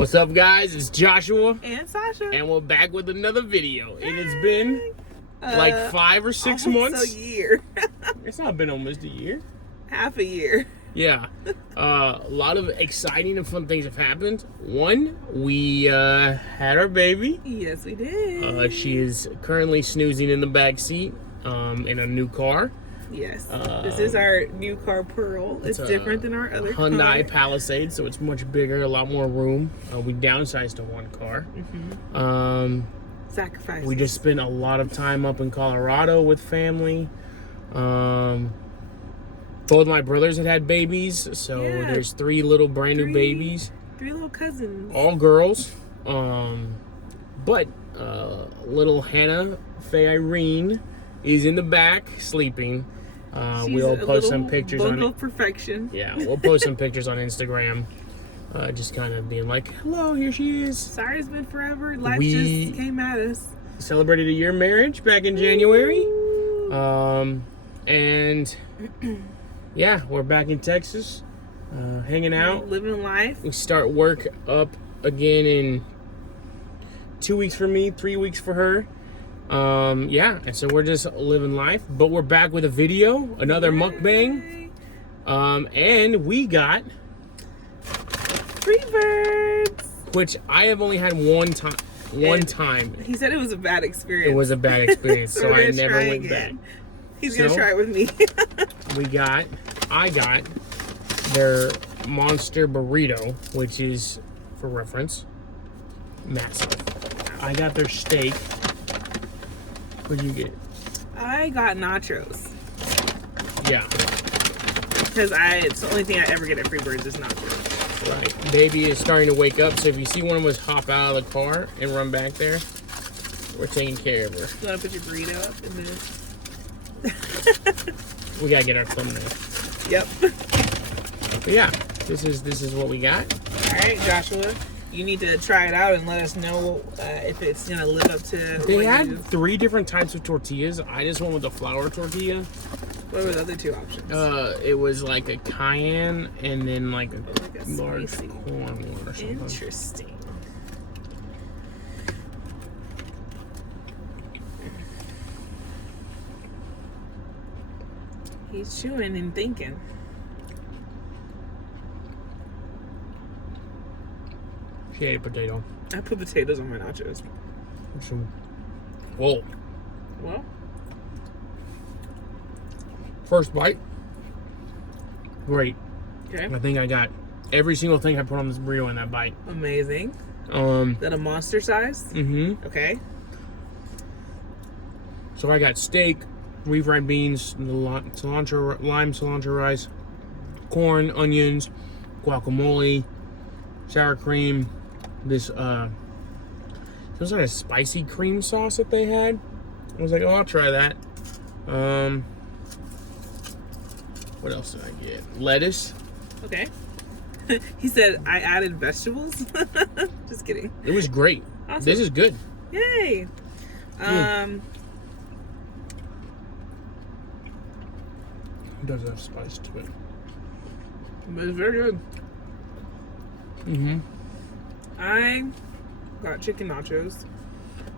What's up, guys? It's Joshua and Sasha, and we're back with another video. It has been like 5 or 6 months. A year. It's not been almost a year. Half a year. Yeah. A lot of exciting and fun things have happened. One, we had our baby. Yes, we did. She is currently snoozing in the back seat in a new car. Yes. This is our new car, Pearl. It's different than our other Hyundai car. Palisade, so it's much bigger, a lot more room. We downsized to one car. Mm-hmm. Sacrifices. We just spent a lot of time up in Colorado with family. Both my brothers had babies, so there's 3 little brand new babies. 3 little cousins. All girls. But little Hannah Faye Irene is in the back sleeping. We'll post some pictures on it. Perfection. Yeah, we'll post some pictures on Instagram. Just kind of being like, hello, here she is. Sorry it's been forever. Life just came at us. Celebrated a year marriage back in January. And yeah, we're back in Texas, hanging out. Living life. We start work up again in 2 weeks for me, 3 weeks for her. Yeah, and so we're just living life, but we're back with a video, another mukbang. And we got Freebirds, which I have only had one time. He said it was a bad experience. It was a bad experience, so I never went back. He's gonna try it with me. I got their monster burrito, which is, for reference, massive. I got their steak. What did you get? I got nachos. Yeah. Because it's the only thing I ever get at Freebirds is nachos. Right. Baby is starting to wake up, so if you see one of us hop out of the car and run back there, we're taking care of her. You want to put your burrito up in the... We gotta get our thumbnail. Yep. But yeah, this is what we got. All right, Joshua. You need to try it out and let us know if it's gonna live up to. They had 3 different types of tortillas. I just went with the flour tortilla. What were the other 2 options? It was like a cayenne and then like a large corn one or something. Interesting. He's chewing and thinking. She ate a potato. I put potatoes on my nachos. Whoa. Well. First bite. Great. Okay. I think I got every single thing I put on this burrito in that bite. Amazing. Is that a monster size? Mm-hmm. Okay. So I got steak, refried beans, lime cilantro rice, corn, onions, guacamole, sour cream, this some sort of spicy cream sauce that they had. I was like, oh, I'll try that. What else did I get? Lettuce. Okay. He said I added vegetables. Just kidding. It was great. Awesome. This is good. Yay. It does have spice to it. But it's very good. Mm-hmm. I got chicken nachos.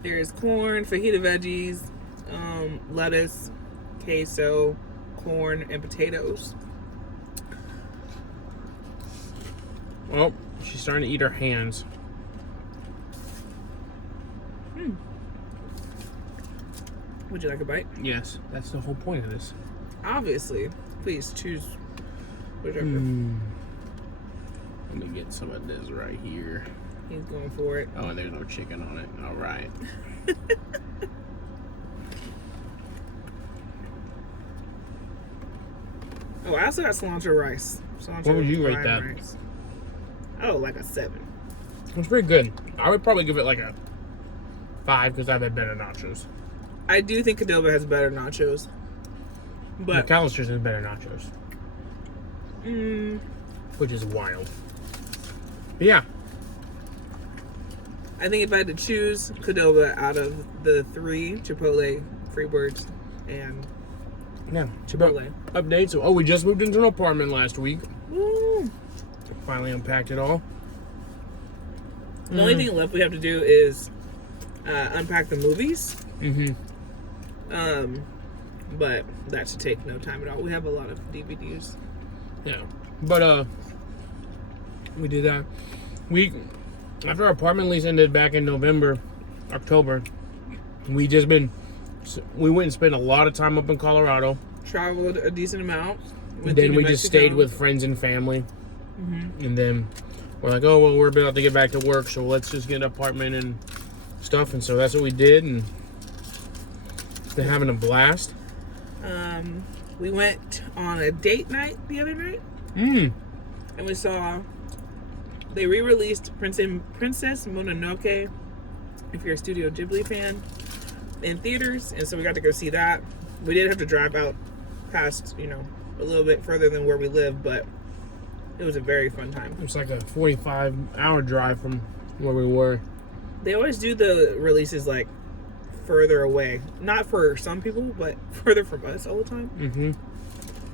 There's corn, fajita veggies, lettuce, queso, corn, and potatoes. Well, she's starting to eat her hands. Would you like a bite? Yes, that's the whole point of this. Obviously. Please choose whichever. Let me get some of this right here. He's going for it. Oh, and there's no chicken on it. All right. Oh, I also got cilantro rice. What would you rate that? Rice. Oh, like a 7. It's pretty good. I would probably give it like a 5 because I've had better nachos. I do think Qdoba has better nachos. But McAllister's has better nachos. Which is wild. But yeah. I think if I had to choose Qdoba out of the 3, Chipotle, Freebirds, and Yeah. Chipotle. Updates. Oh, we just moved into an apartment last week. Woo. Finally unpacked it all. The only thing left we have to do is unpack the movies. But that should take no time at all. We have a lot of DVDs. Yeah. But we did that. After our apartment lease ended back in October, we went and spent a lot of time up in Colorado. Traveled a decent amount. Then we just stayed with friends and family. And then we're like, oh, well, we're about to get back to work, so let's just get an apartment and stuff. And so that's what we did, and been having a blast. We went on a date night the other night. And we saw, they re-released Princess Mononoke, if you're a Studio Ghibli fan, in theaters. And so we got to go see that. We did have to drive out past, a little bit further than where we live, but it was a very fun time. It's like a 45-hour drive from where we were. They always do the releases like further away. Not for some people, but further from us all the time.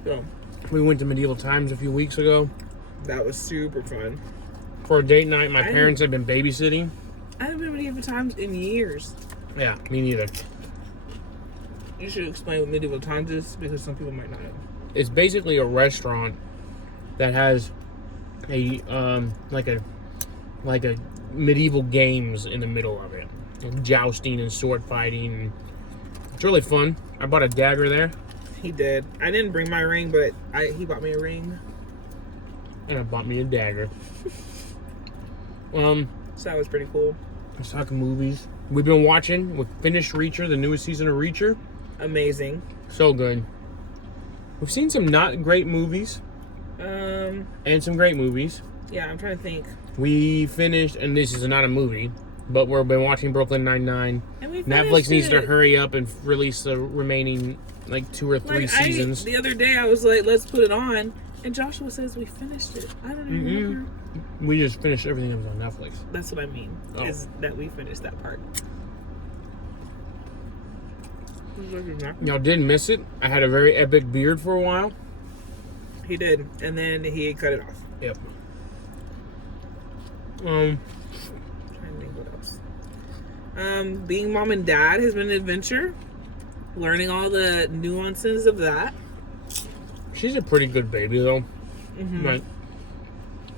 So we went to Medieval Times a few weeks ago. That was super fun. For a date night, my parents have been babysitting. I haven't been to Medieval Times in years. Yeah, me neither. You should explain what Medieval Times is, because some people might not know. It's basically a restaurant that has a like a medieval games in the middle of it, jousting and sword fighting. It's really fun. I bought a dagger there. He did. I didn't bring my ring, but he bought me a ring. And I bought me a dagger. So that was pretty cool. Let's talk movies. We finished Reacher, the newest season of Reacher. Amazing. So good. We've seen some not great movies. And some great movies. Yeah, I'm trying to think. We finished, and this is not a movie, but we've been watching Brooklyn Nine-Nine. Netflix needs to hurry up and release the remaining, 2 or 3 seasons. The other day, I was like, let's put it on. And Joshua says we finished it. I don't even remember. We just finished everything that was on Netflix. That's what I mean, is that we finished that part. Y'all didn't miss it. I had a very epic beard for a while. He did, and then he cut it off. Yep. Trying to think what else. Being mom and dad has been an adventure. Learning all the nuances of that. She's a pretty good baby, though.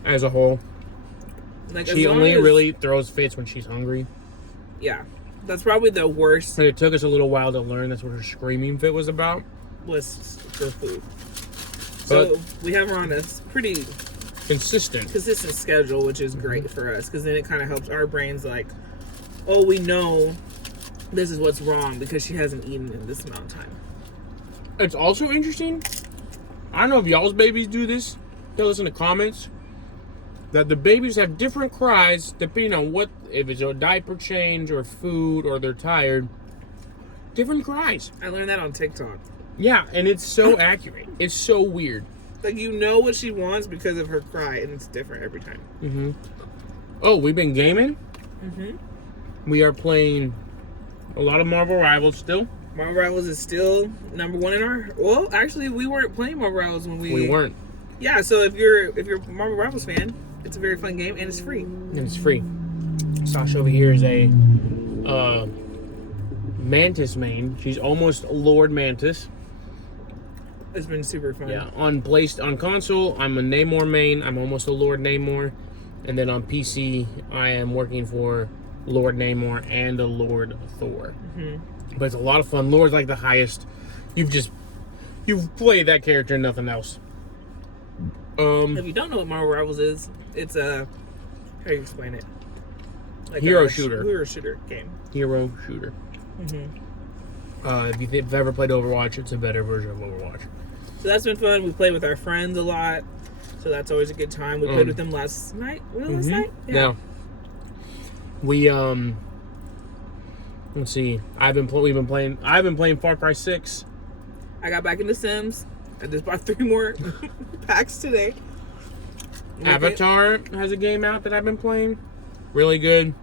As a whole. She only really throws fits when she's hungry. Yeah. That's probably the worst. But it took us a little while to learn that's what her screaming fit was about. Was for food. So we have her on a pretty consistent schedule, which is great for us, because then it kind of helps our brains we know this is what's wrong because she hasn't eaten in this amount of time. It's also interesting. I don't know if y'all's babies do this. Tell us in the comments that the babies have different cries depending on if it's a diaper change or food or they're tired. Different cries. I learned that on TikTok. Yeah, and it's so accurate. It's so weird. You know what she wants because of her cry, and it's different every time. Oh, we've been gaming? We are playing a lot of Marvel Rivals still. Marvel Rivals is still number 1 in our... Well, actually, we weren't playing Marvel Rivals when we... We weren't. Yeah, so if you're a Marvel Rivals fan, it's a very fun game, and it's free. Sasha over here is a Mantis main. She's almost Lord Mantis. It's been super fun. Yeah, on console, I'm a Namor main. I'm almost a Lord Namor. And then on PC, I am working for Lord Namor and a Lord Thor. But it's a lot of fun. Lord's the highest. You've played that character and nothing else. If you don't know what Marvel Rivals is, it's a... How do you explain it? Hero shooter game. Hero shooter. If you've ever played Overwatch, it's a better version of Overwatch. So that's been fun. We play with our friends a lot, so that's always a good time. We played with them last night. Last night? Yeah. We let's see. I've been playing Far Cry 6. I got back into Sims. I just bought 3 more packs today. Avatar has a game out that I've been playing. Really good.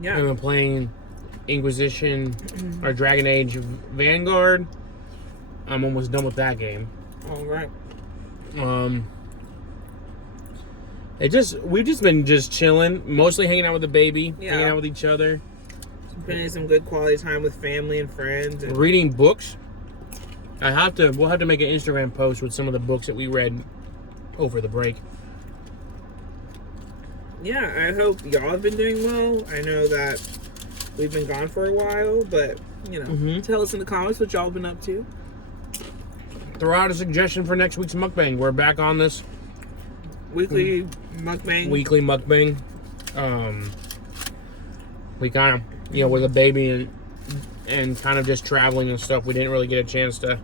Yeah. I've been playing Inquisition or Dragon Age Vanguard. I'm almost done with that game. All right. We've just been chilling, mostly hanging out with the baby, hanging out with each other. Spending some good quality time with family and friends. And reading books. We'll have to make an Instagram post with some of the books that we read over the break. Yeah, I hope y'all have been doing well. I know that we've been gone for a while, but, you know, tell us in the comments what y'all have been up to. Throw out a suggestion for next week's mukbang. We're back on this weekly mukbang. We kind of, you know, with a baby and kind of just traveling and stuff, we didn't really get a chance to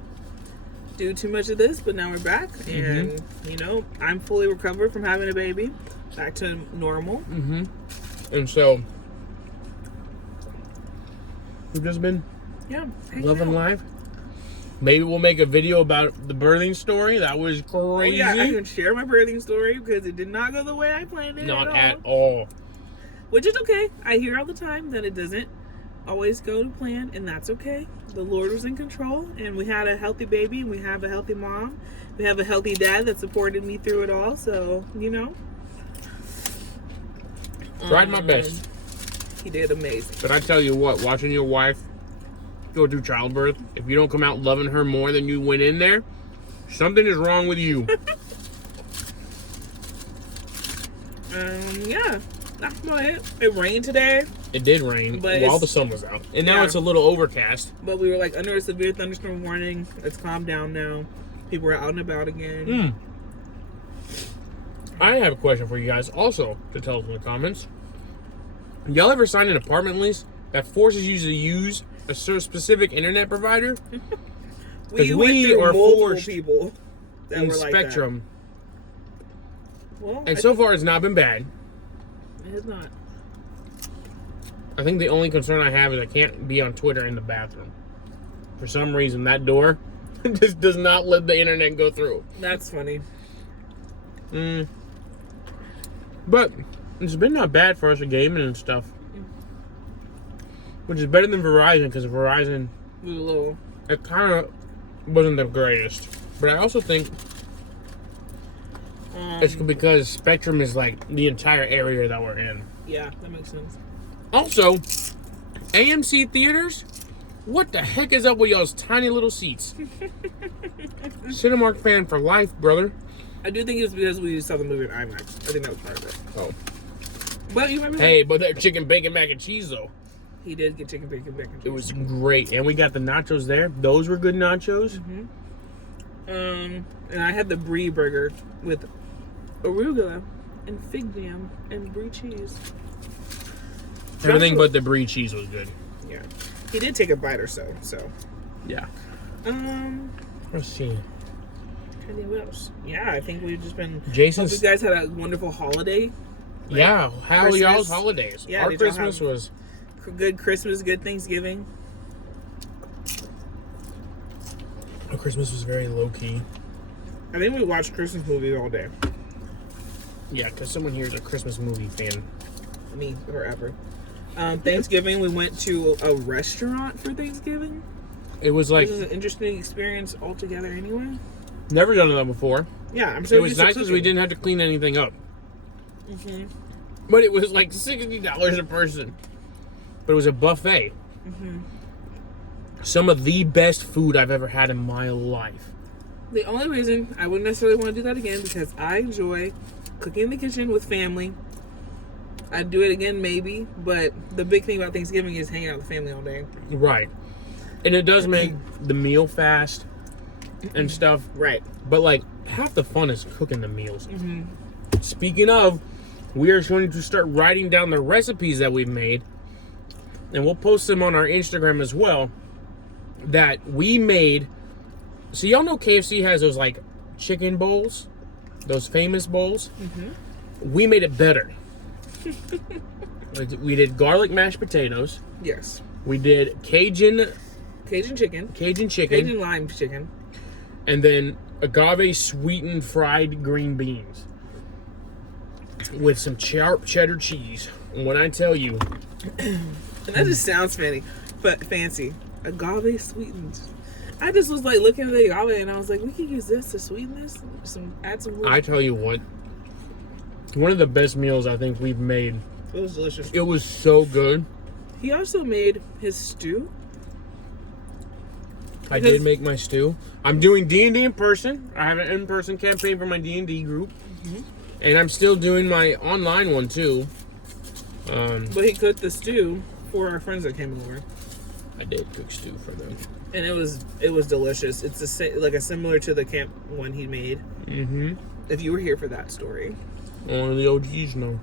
do too much of this, but now we're back, and you know, I'm fully recovered from having a baby, back to normal. And so we've just been loving life. Maybe we'll make a video about the birthing story. That was crazy. Oh, yeah, I can share my birthing story because it did not go the way I planned it. Not at all. Which is okay. I hear all the time that it doesn't always go to plan, and that's okay. The Lord was in control, and we had a healthy baby, and we have a healthy mom. We have a healthy dad that supported me through it all, so, you know. Tried my best. He did amazing. But I tell you what, watching your wife go through childbirth, if you don't come out loving her more than you went in there, something is wrong with you. Yeah, that's about it. It rained today. It did rain while the sun was out. And now it's a little overcast. But we were like under a severe thunderstorm warning. It's calmed down now. People are out and about again. I have a question for you guys also to tell us in the comments. Y'all ever signed an apartment lease that forces you to use a specific internet provider? we are forced people that in were like Spectrum. That. Well, and so far it's not been bad. It has not. I think the only concern I have is I can't be on Twitter in the bathroom. For some reason, that door just does not let the internet go through. That's funny. But it's been not bad for us for gaming and stuff. Which is better than Verizon, because Verizon, it kind of wasn't the greatest. But I also think it's because Spectrum is like the entire area that we're in. Yeah, that makes sense. Also, AMC theaters, what the heck is up with y'all's tiny little seats? Cinemark fan for life, brother. I do think it's because we saw the movie in IMAX. I think that was part of it. Oh. But you remember? Hey, but that chicken bacon mac and cheese though. He did get chicken bacon mac and cheese. It was great, and we got the nachos there. Those were good nachos. And I had the brie burger with arugula and fig jam and brie cheese. Everything but the brie cheese was good. Yeah, he did take a bite or so. So yeah. Let's see. What else? Yeah, I think we've just been. Hope you guys had a wonderful holiday. Like, yeah, how are y'all's holidays? Yeah, our Christmas was good. Christmas, good Thanksgiving. Our Christmas was very low key. I think we watched Christmas movies all day. Yeah, because someone here is a Christmas movie fan. Me, forever. Thanksgiving, we went to a restaurant for Thanksgiving. It was like... This is an interesting experience altogether anyway. Never done that before. Yeah, I'm sure it was nice because we didn't have to clean anything up. But it was like $60 a person. But it was a buffet. Some of the best food I've ever had in my life. The only reason I wouldn't necessarily want to do that again because I enjoy cooking in the kitchen with family. I'd do it again maybe, but the big thing about Thanksgiving is hanging out with family all day. Right. And it does make the meal fast and stuff. Right. But like half the fun is cooking the meals. Speaking of, we are going to start writing down the recipes that we've made, and we'll post them on our Instagram as well, that we made. So y'all know KFC has those like chicken bowls, those famous bowls. We made it better. We did garlic mashed potatoes. Yes. We did Cajun chicken. Cajun lime chicken. And then agave sweetened fried green beans with some sharp cheddar cheese. And when I tell you, and that just sounds fancy. Agave sweetened. I just was like looking at the agave and I was like, we could use this to sweeten this. Add some. I tell you what, One of the best meals I think we've made. It was delicious. It was so good. He also made his stew. I did make my stew. I'm doing D&D in person. I have an in-person campaign for my D&D group. And I'm still doing my online one too. But he cooked the stew for our friends that came over. I did cook stew for them. And it was delicious. It's a similar to the camp one he made. Mm-hmm. If you were here for that story. Only the OGs know.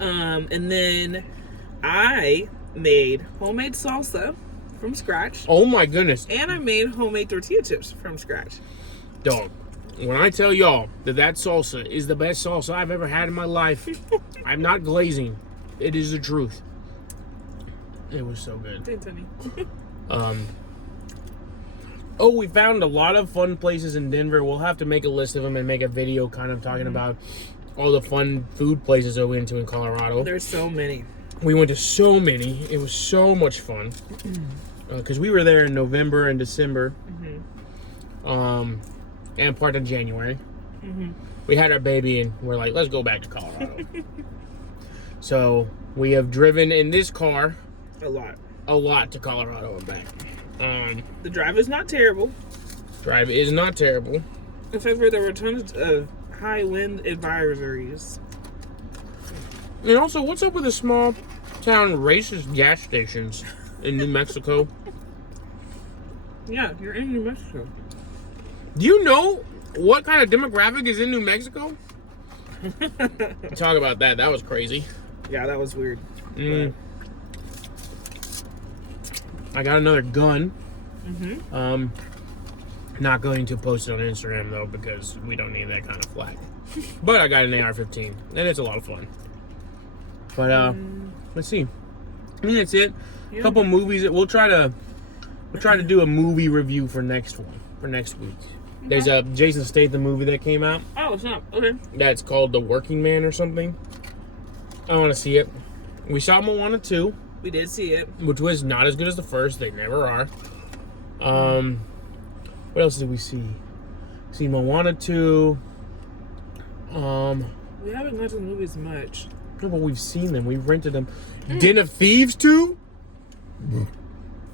And then I made homemade salsa from scratch. Oh my goodness. And I made homemade tortilla chips from scratch. Dog, when I tell y'all that salsa is the best salsa I've ever had in my life, I'm not glazing. It is the truth. It was so good. Thanks, honey. Oh, we found a lot of fun places in Denver. We'll have to make a list of them and make a video kind of talking about all the fun food places that we went to in Colorado. There's so many. We went to so many. It was so much fun. Because we were there in November and December. And part of January. We had our baby and we're like, let's go back to Colorado. So we have driven in this car a lot to Colorado and back. The drive is not terrible. Drive is not terrible. Except for there were tons of high wind advisories. And also, what's up with the small town racist gas stations in New Mexico? Yeah, you're in New Mexico. Do you know what kind of demographic is in New Mexico? Talk about that. That was crazy. Yeah, that was weird. I got another gun. Not going to post it on Instagram though because we don't need that kind of flack. But I got an AR-15 and it's a lot of fun. But let's see. I think that's it. Yeah. A couple movies that we'll try to do a movie review for next week. Okay. There's a Jason Statham movie that came out. Oh, it's not okay. That's called The Working Man or something. I want to see it. We saw Moana 2. We did see it. Which was not as good as the first. They never are. What else did we see? See Moana 2. We haven't gone to the movies much. No, but we've seen them. We've rented them. Den of Thieves 2.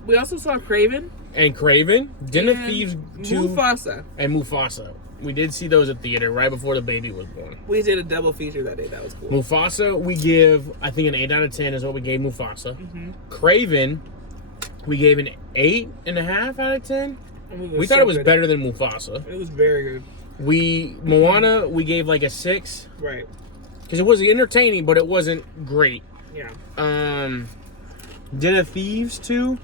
We also saw Craven. And Craven. Den of Thieves 2. Mufasa. And Mufasa. We did see those at theater right before the baby was born. We did a double feature that day. That was cool. Mufasa, we give, I think an 8 out of 10 is what we gave Mufasa. Craven, we gave an 8.5 out of 10. We thought it was better than Mufasa. It was very good. Moana, we gave like a 6. Right. Because it was entertaining, but it wasn't great. Yeah. Den of Thieves 2.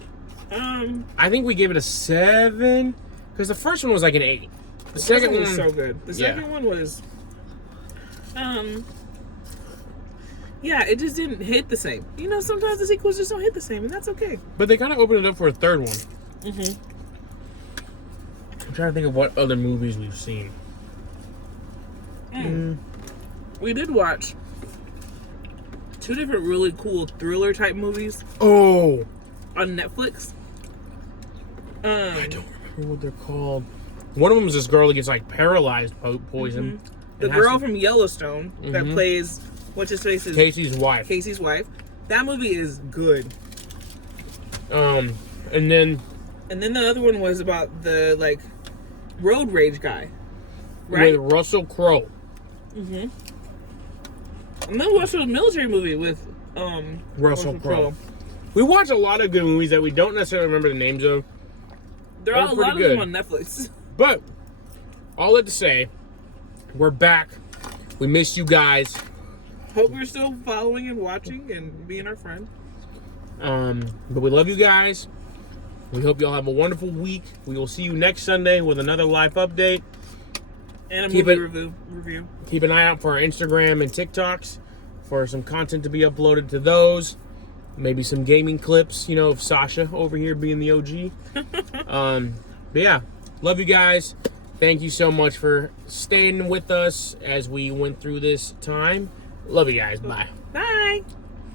I think we gave it a 7. Because the first one was like an 8. The second one was so good. The second one was, yeah, it just didn't hit the same. You know, sometimes the sequels just don't hit the same, and that's okay. But they kind of opened it up for a third one. I'm trying to think of what other movies we've seen. We did watch 2 different really cool thriller type movies. Oh, on Netflix. I don't remember what they're called. One of them is this girl that gets like paralyzed poison. The girl from Yellowstone that plays what's his face is Casey's wife. Casey's wife. That movie is good. And then the other one was about the like road rage guy, right? With Russell Crowe. And then we watched a military movie with Russell Crowe. We watch a lot of good movies that we don't necessarily remember the names of. There are a lot of them on Netflix. But all that to say, we're back. We miss you guys. Hope you're still following and watching and being our friend. But we love you guys. We hope y'all have a wonderful week. We will see you next Sunday with another life update. And a movie review. Keep an eye out for our Instagram and TikToks for some content to be uploaded to those. Maybe some gaming clips, you know, of Sasha over here being the OG. But yeah, love you guys. Thank you so much for staying with us as we went through this time. Love you guys. Bye. Bye.